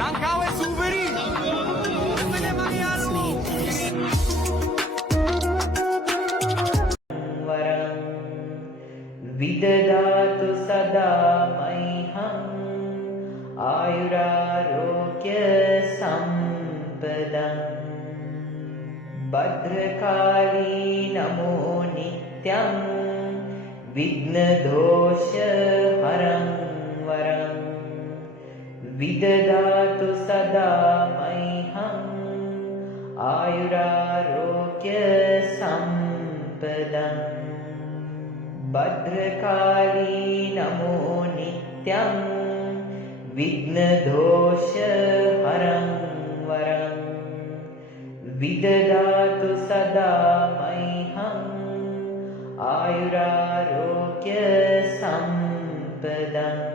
ලංකාවේ සූපරි विददातु सदा मह्यम् आयुरारोग्य सम्पदम् भद्रकाली नमो नित्यं विघ्नदोषहरं वरम् विददातु सदा मह्यम् आयुरारोग्य सम्पदम् भद्रकाली नमो नित्यं विघ्नदोषहरं वरम् विददातु सदा मह्यम् आयुरारोग्य सम्पदम्